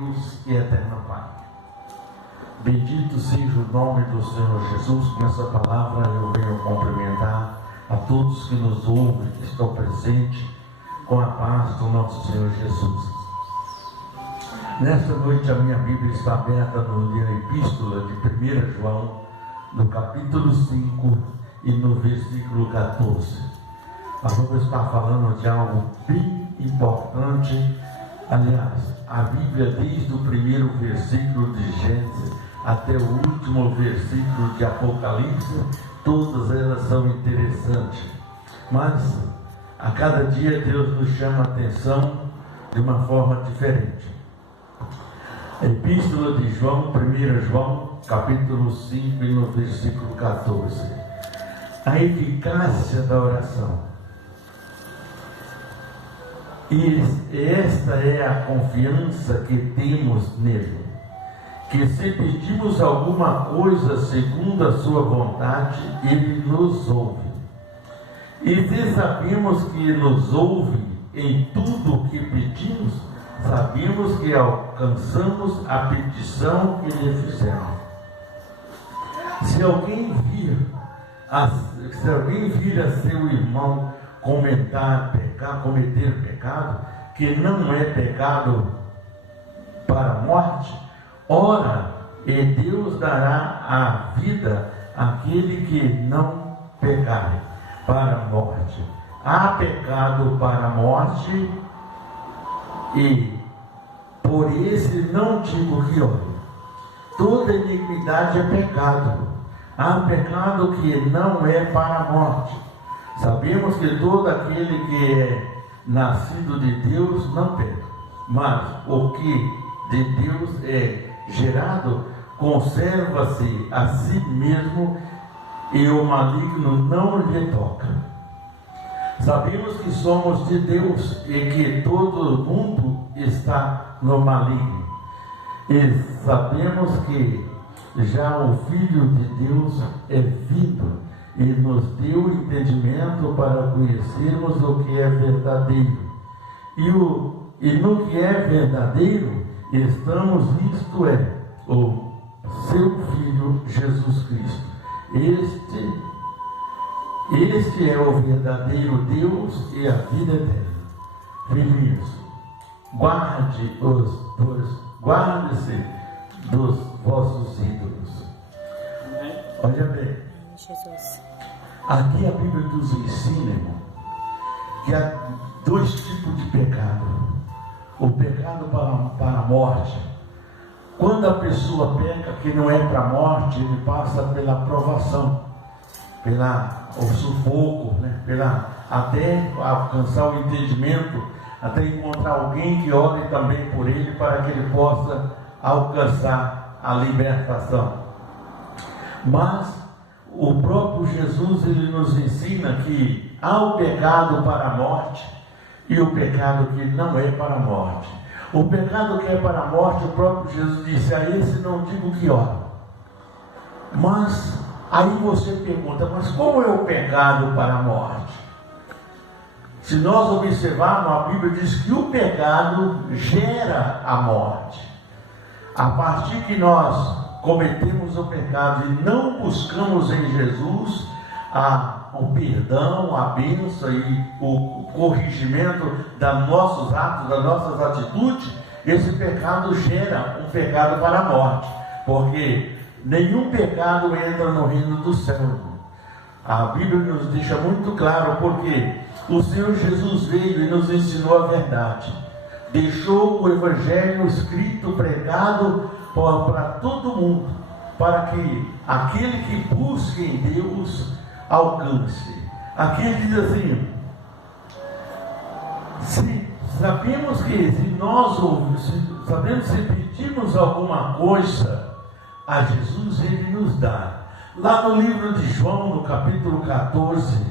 Deus e eterno Pai. Bendito seja o nome do Senhor Jesus. Com essa palavra eu venho cumprimentar a todos que nos ouvem, que estão presentes, com a paz do nosso Senhor Jesus. Nesta noite a minha Bíblia está aberta na Epístola de 1 João, no capítulo 5 e no versículo 14. Nós vamos estar falando de algo bem importante. Aliás, a Bíblia, desde o primeiro versículo de Gênesis até o último versículo de Apocalipse, todas elas são interessantes. Mas a cada dia Deus nos chama a atenção de uma forma diferente. Epístola de João, 1 João, capítulo 5 e no versículo 14. A eficácia da oração. E esta é a confiança que temos nele, que se pedimos alguma coisa segundo a sua vontade, ele nos ouve. E se sabemos que nos ouve em tudo o que pedimos, sabemos que alcançamos a petição que lhe fizemos. Se alguém vir a seu irmão cometer pecado, que não é pecado para a morte, ora, e Deus dará a vida àquele que não pecar para a morte. Há pecado para a morte, e por esse não digo que ore. Toda iniquidade é pecado. Há pecado que não é para a morte. Sabemos que todo aquele que é nascido de Deus não peca, mas o que de Deus é gerado conserva-se a si mesmo, e o maligno não lhe toca. Sabemos que somos de Deus e que todo mundo está no maligno, e sabemos que já o Filho de Deus é vindo e nos deu entendimento para conhecermos o que é verdadeiro. E no que é verdadeiro estamos, isto é, o seu Filho Jesus Cristo. Este é o verdadeiro Deus e a vida eterna. Filhinhos, guarde-se dos vossos ídolos. Olha bem, Jesus. Aqui a Bíblia nos ensina, irmão, que há dois tipos de pecado. O pecado para a morte. Quando a pessoa peca que não é para a morte, ele passa pela provação, o sufoco, até alcançar o entendimento, até encontrar alguém que ore também por ele, para que ele possa alcançar a libertação. Mas o próprio Jesus, ele nos ensina que há o pecado para a morte e o pecado que não é para a morte. O pecado que é para a morte, o próprio Jesus disse: a esse não digo que ora. Mas aí você pergunta: mas como é o pecado para a morte? Se nós observarmos, a Bíblia diz que o pecado gera a morte. A partir que nós cometemos o pecado e não buscamos em Jesus o perdão, a bênção e o corrigimento dos nossos atos, das nossas atitudes, esse pecado gera um pecado para a morte, porque nenhum pecado entra no reino do céu. A Bíblia nos deixa muito claro, porque o Senhor Jesus veio e nos ensinou a verdade, deixou o Evangelho escrito, pregado para todo mundo, para que aquele que busca em Deus alcance. Aqui ele diz assim: sabemos que se pedimos alguma coisa a Jesus, ele nos dá. Lá no livro de João, no capítulo 14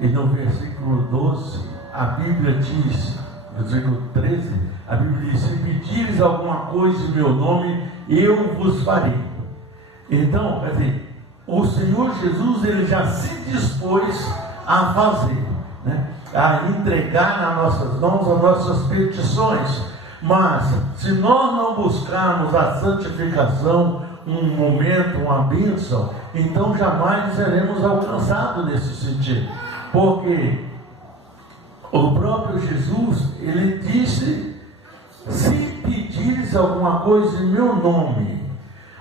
e no versículo 12, a Bíblia diz, no versículo 13, a Bíblia diz: se pedires alguma coisa em meu nome, eu vos farei. Então, quer dizer, o Senhor Jesus, ele já se dispôs a fazer, a entregar nas nossas mãos as nossas petições. Mas, se nós não buscarmos a santificação, um momento, uma bênção, então jamais seremos alcançados nesse sentido. Porque o próprio Jesus, ele disse: se pedires alguma coisa em meu nome,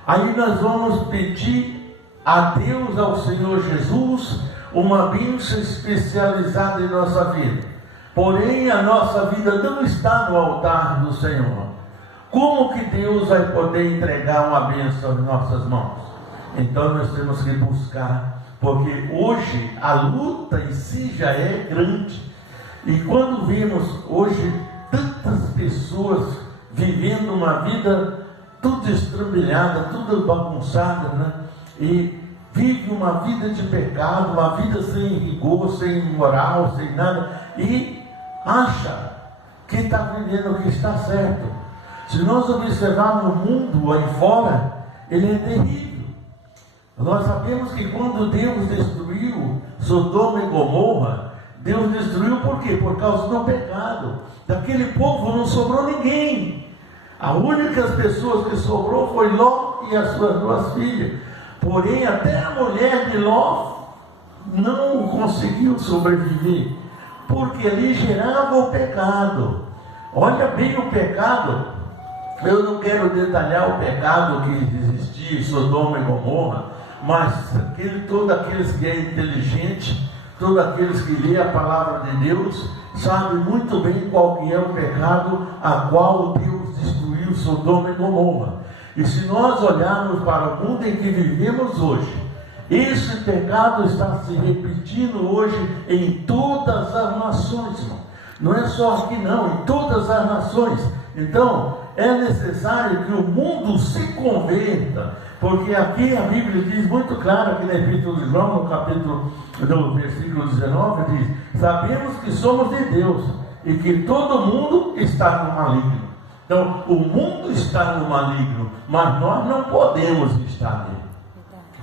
aí nós vamos pedir a Deus, ao Senhor Jesus, uma bênção especializada em nossa vida. Porém, a nossa vida não está no altar do Senhor. Como que Deus vai poder entregar uma bênção em nossas mãos? Então nós temos que buscar, porque hoje a luta em si já é grande. E quando vemos hoje tantas pessoas vivendo uma vida tudo estrambelhada, tudo bagunçada, né? E vive uma vida de pecado, uma vida sem rigor, sem moral, sem nada, e acha que está vivendo o que está certo. Se nós observarmos o mundo aí fora, ele é terrível. Nós sabemos que quando Deus destruiu Sodoma e Gomorra, Deus destruiu por quê? Por causa do pecado. Daquele povo não sobrou ninguém. As únicas pessoas que sobrou foi Ló e as suas duas filhas. Porém, até a mulher de Ló não conseguiu sobreviver, porque ali gerava o pecado. Olha bem o pecado. Eu não quero detalhar o pecado que existia em Sodoma e Gomorra, mas todos aqueles que é inteligente, todos aqueles que lê a palavra de Deus, sabem muito bem qual que é o pecado a qual Deus destruiu Sodoma e Gomorra. E se nós olharmos para o mundo em que vivemos hoje, esse pecado está se repetindo hoje em todas as nações, irmão. Não é só aqui não, em todas as nações. Então, é necessário que o mundo se converta, porque aqui a Bíblia diz muito claro, aqui na Epístola de João, no versículo 19, diz: sabemos que somos de Deus e que todo mundo está no maligno. Então, o mundo está no maligno, mas nós não podemos estar nele,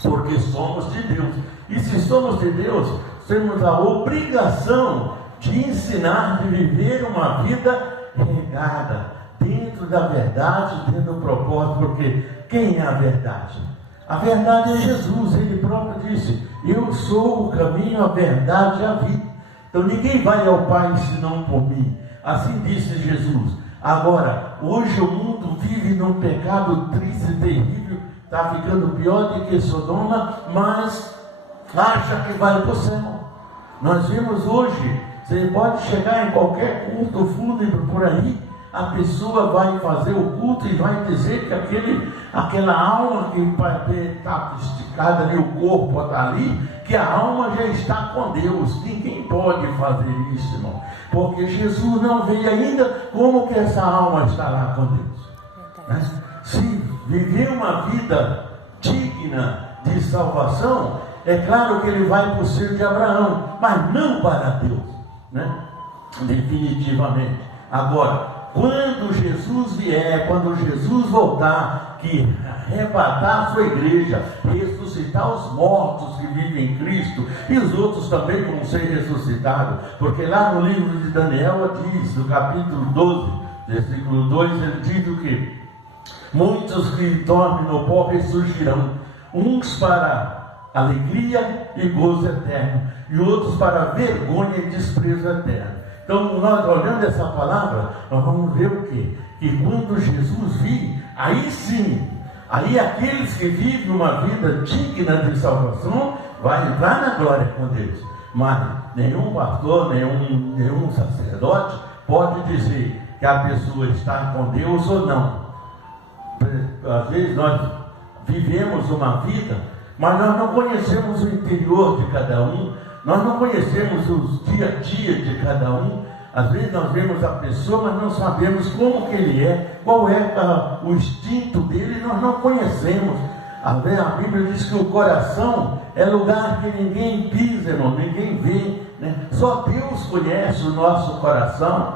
porque somos de Deus. E se somos de Deus, temos a obrigação de ensinar, de viver uma vida regada, dentro da verdade, dentro do propósito. Porque quem é a verdade? A verdade é Jesus. Ele próprio disse: eu sou o caminho, a verdade e a vida. Então ninguém vai ao Pai senão por mim. Assim disse Jesus. Agora, hoje o mundo vive num pecado triste, terrível, está ficando pior do que Sodoma, mas acha que vai para o céu. Nós vimos hoje, você pode chegar em qualquer culto fúnebre por aí, a pessoa vai fazer o culto e vai dizer que aquela alma que está esticada ali, o corpo está ali, que a alma já está com Deus. Ninguém pode fazer isso, irmão, porque Jesus não veio ainda. Como que essa alma está lá com Deus? Né? Se viver uma vida digna de salvação, é claro que ele vai para o seio de Abraão, mas não para Deus, né? Definitivamente. Agora, quando Jesus vier, quando Jesus voltar, que arrebatar a sua igreja, ressuscitar os mortos que vivem em Cristo, e os outros também vão ser ressuscitados, porque lá no livro de Daniel diz, no capítulo 12, versículo 2, ele diz o que? Muitos que dormem no pó ressurgirão, uns para alegria e gozo eterno, e outros para vergonha e desprezo eterno. Então, nós olhando essa palavra, nós vamos ver o quê? Que quando Jesus vir, aí sim, aí aqueles que vivem uma vida digna de salvação, vai entrar na glória com Deus. Mas nenhum pastor, nenhum sacerdote pode dizer que a pessoa está com Deus ou não. Às vezes nós vivemos uma vida, mas nós não conhecemos o interior de cada um. Nós não conhecemos o dia a dia de cada um. Às vezes nós vemos a pessoa, mas não sabemos como que ele é, qual é o instinto dele, nós não conhecemos. A Bíblia diz que o coração é lugar que ninguém pisa, irmão, ninguém vê, né? Só Deus conhece o nosso coração.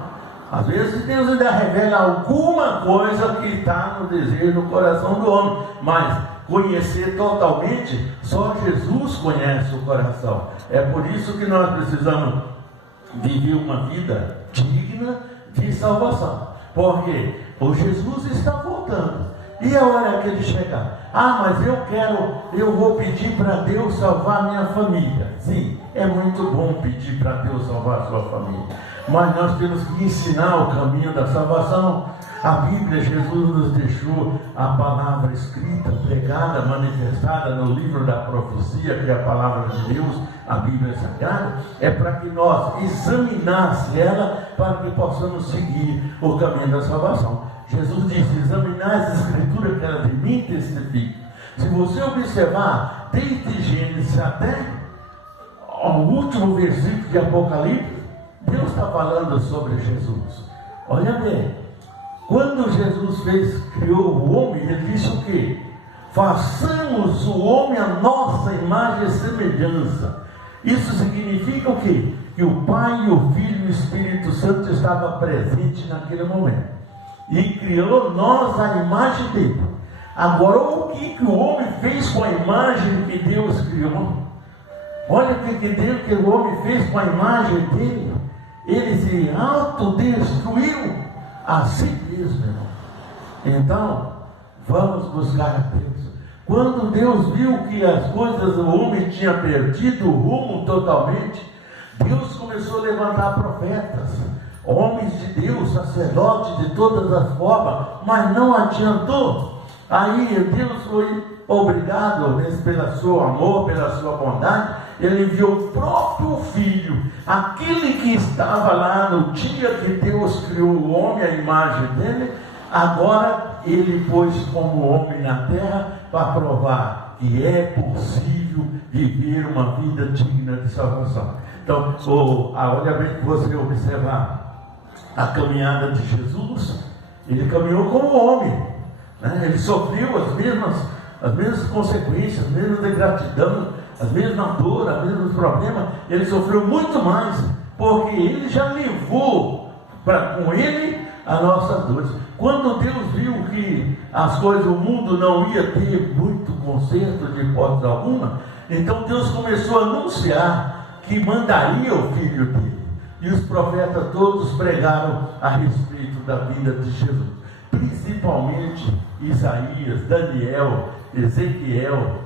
Às vezes Deus ainda revela alguma coisa que está no desejo do coração do homem, mas conhecer totalmente, só Jesus conhece o coração. É por isso que nós precisamos viver uma vida digna de salvação. Porque o Jesus está voltando. E a hora que ele chegar? Mas eu vou pedir para Deus salvar minha família. Sim, é muito bom pedir para Deus salvar a sua família. Mas nós temos que ensinar o caminho da salvação. A Bíblia, Jesus nos deixou a palavra escrita, pregada, manifestada no livro da profecia, que é a palavra de Deus, a Bíblia Sagrada, é para que nós examinasse ela, para que possamos seguir o caminho da salvação. Jesus disse: examinar as escrituras, que elas de mim testificam. Se você observar, desde Gênesis até o último versículo de Apocalipse, Deus está falando sobre Jesus. Olha bem, quando Jesus criou o homem, ele disse o quê? Façamos o homem a nossa imagem e semelhança. Isso significa o quê? Que o Pai, o Filho e o Espírito Santo estavam presentes naquele momento. E criou nós a imagem dele. Agora, o que o homem fez com a imagem que Deus criou? Olha o que o homem fez com a imagem dele. Ele se autodestruiu a si mesmo, irmão. Então, vamos buscar a Deus. Quando Deus viu que as coisas do homem tinha perdido o rumo totalmente, Deus começou a levantar profetas, homens de Deus, sacerdotes de todas as formas, mas não adiantou. Aí Deus foi obrigado, pelo seu amor, pela sua bondade, ele enviou o próprio Filho, aquele que estava lá no dia que Deus criou o homem, a imagem dele. Agora ele pôs como homem na terra para provar que é possível viver uma vida digna de salvação. Então, olha bem, você observar a caminhada de Jesus. Ele caminhou como homem, né? Ele sofreu as mesmas consequências, as mesmas ingratidão, as mesmas dores, os mesmos problemas. Ele sofreu muito mais, porque ele já levou com ele as nossas dores. Quando Deus viu que as coisas, o mundo não ia ter muito conserto de hipótese alguma, então Deus começou a anunciar que mandaria o Filho dele. E os profetas todos pregaram a respeito da vida de Jesus, principalmente Isaías, Daniel, Ezequiel,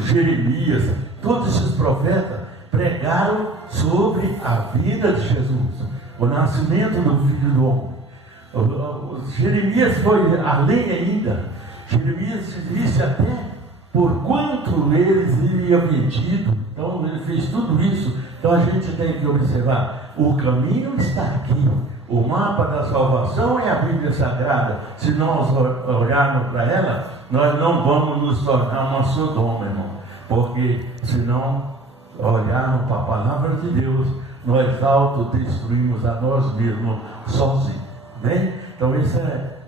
Jeremias. Todos esses profetas pregaram sobre a vida de Jesus, o nascimento do Filho do Homem. Jeremias foi além ainda. Jeremias disse até por quanto eles iriam vendido. Então ele fez tudo isso. Então a gente tem que observar, o caminho está aqui. O mapa da salvação é a Bíblia Sagrada. Se nós olharmos para ela, nós não vamos nos tornar uma Sodoma, irmão. Porque se não olharmos para a palavra de Deus, nós autodestruímos a nós mesmos sozinhos. Bem? Então essa é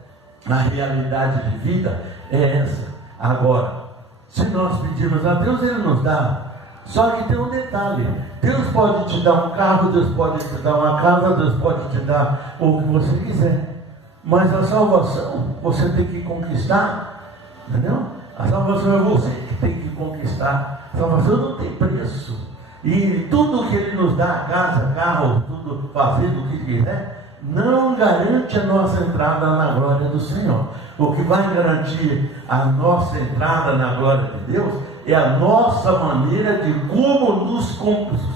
a realidade de vida, é essa. Agora, se nós pedirmos a Deus, Ele nos dá. Só que tem um detalhe: Deus pode te dar um carro, Deus pode te dar uma casa, Deus pode te dar o que você quiser. Mas a salvação você tem que conquistar, entendeu? A salvação é você que tem que conquistar. A salvação não tem preço. E tudo que Ele nos dá, casa, carro, tudo, fazendo o que quiser, não garante a nossa entrada na glória do Senhor. O que vai garantir a nossa entrada na glória de Deus é a nossa maneira de como nos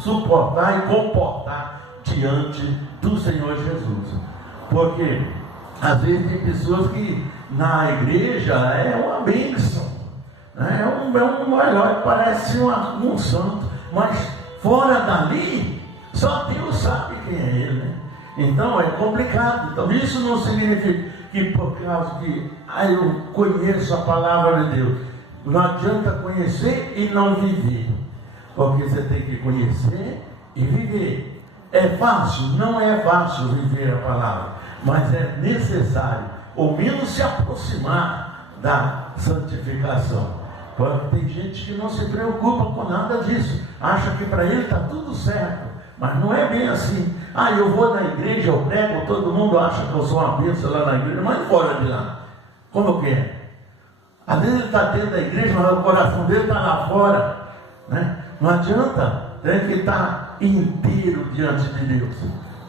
suportar e comportar diante do Senhor Jesus. Porque às vezes tem pessoas que na igreja é uma bênção, né? É um melhor, parece um santo, mas fora dali só Deus sabe quem é ele, né? Então é complicado. Então isso não significa que por causa que eu conheço a palavra de Deus, não adianta conhecer e não viver, porque você tem que conhecer e viver. É fácil? Não é fácil viver a palavra, mas é necessário, ou menos se aproximar da santificação. Porque tem gente que não se preocupa com nada disso, acha que para ele está tudo certo, mas não é bem assim. Eu vou na igreja, eu prego, todo mundo acha que eu sou uma bênção lá na igreja, mas fora de lá, como que é? Às vezes ele está dentro da igreja, mas o coração dele está lá fora, né? Não adianta, tem que estar inteiro diante de Deus.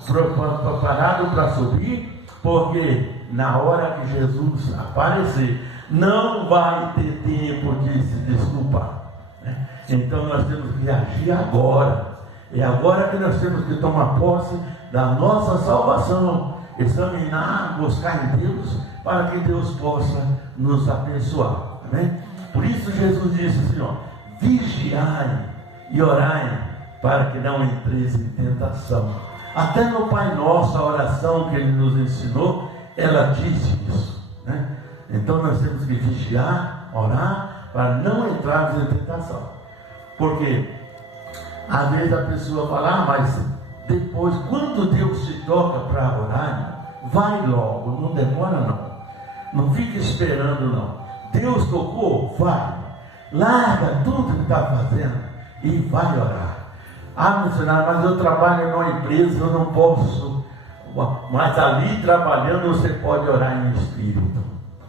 preparado para subir, porque na hora que Jesus aparecer, não vai ter tempo de se desculpar, né? Então nós temos que agir agora. É agora que nós temos que tomar posse da nossa salvação, examinar, buscar em Deus, para que Deus possa nos abençoar. Amém? Por isso Jesus disse assim, ó: vigiai e orai, para que não entreis em tentação. Até no Pai Nosso, a oração que Ele nos ensinou, ela disse isso, né? Então nós temos que vigiar, orar, para não entrarmos em tentação. Porque às vezes a pessoa fala, mas depois, quando Deus te toca para orar, vai logo, não demora não. Não fica esperando não. Deus tocou, vai. Larga tudo que está fazendo e vai orar. Ah, missionário, mas eu trabalho numa empresa, eu não posso. Mas ali trabalhando você pode orar em espírito,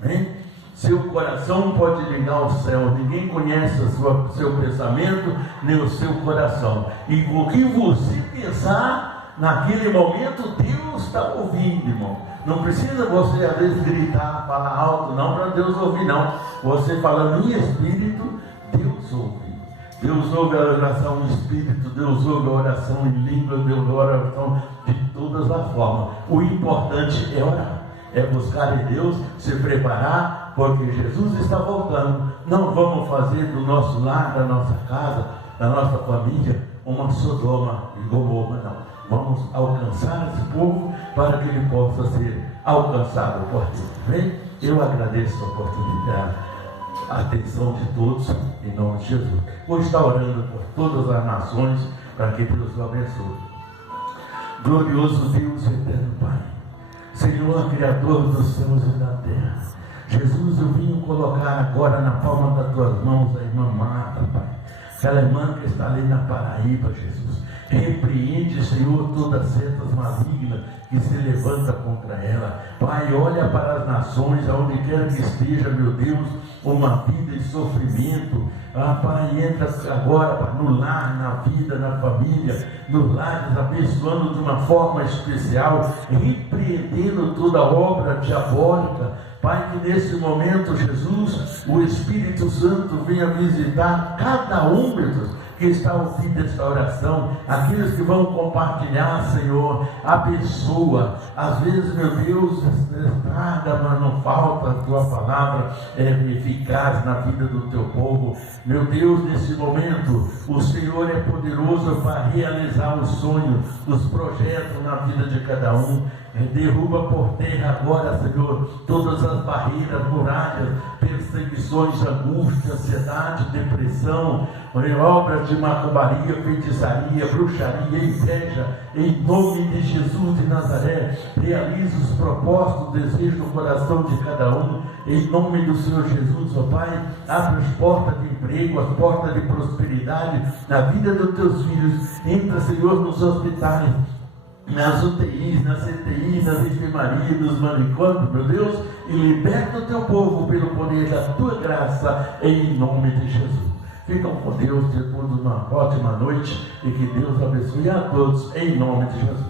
né? Seu coração pode ligar ao céu. Ninguém conhece o seu pensamento, nem o seu coração. E o que você pensar naquele momento, Deus está ouvindo, irmão. Não precisa você às vezes gritar, falar alto, não, para Deus ouvir, não. Você falando em espírito, Deus ouve. Deus ouve a oração em espírito, Deus ouve a oração em língua, Deus ouve a oração de todas as formas. O importante é orar, é buscar em Deus, se preparar, porque Jesus está voltando. Não vamos fazer do nosso lar, da nossa casa, da nossa família, uma Sodoma e Gomorra, não. Vamos alcançar esse povo para que ele possa ser alcançado por Deus. Bem, eu agradeço a oportunidade, a atenção de todos, em nome de Jesus. Vou estar orando por todas as nações, para que Deus o abençoe. Glorioso Deus, eterno Pai, Senhor, Criador dos céus e da terra, Jesus, eu vim colocar agora na palma das tuas mãos a irmã Marta, Pai. Aquela irmã que está ali na Paraíba, Jesus. Repreende, Senhor, todas as setas malignas que se levanta contra ela. Pai, olha para as nações, aonde quer que esteja, meu Deus, uma vida de sofrimento. Pai, entra agora, Pai, no lar, na vida, na família, nos lares, abençoando de uma forma especial, repreendendo toda obra diabólica. Pai, que nesse momento, Jesus, o Espírito Santo venha visitar cada um, meu Deus, que está ouvindo esta oração, aqueles que vão compartilhar, Senhor, abençoa. Às vezes, meu Deus, estraga, mas não falta a tua palavra eficaz na vida do teu povo. Meu Deus, nesse momento, o Senhor é poderoso para realizar os sonhos, os projetos na vida de cada um. Derruba por terra agora, Senhor, todas as barreiras, muralhas, perseguições, angústia, ansiedade, depressão, obras de macumbaria, feitiçaria, bruxaria, inveja. Em nome de Jesus de Nazaré, realiza os propósitos, desejos do coração de cada um. Em nome do Senhor Jesus, ó Pai, abre as portas de emprego, as portas de prosperidade na vida dos teus filhos. Entra, Senhor, nos hospitais, nas UTIs, nas CTIs, nas enfermarias, nos manicômios, meu Deus, e liberta o teu povo pelo poder da tua graça, em nome de Jesus. Ficam com Deus, depois de uma ótima noite, e que Deus abençoe a todos, em nome de Jesus.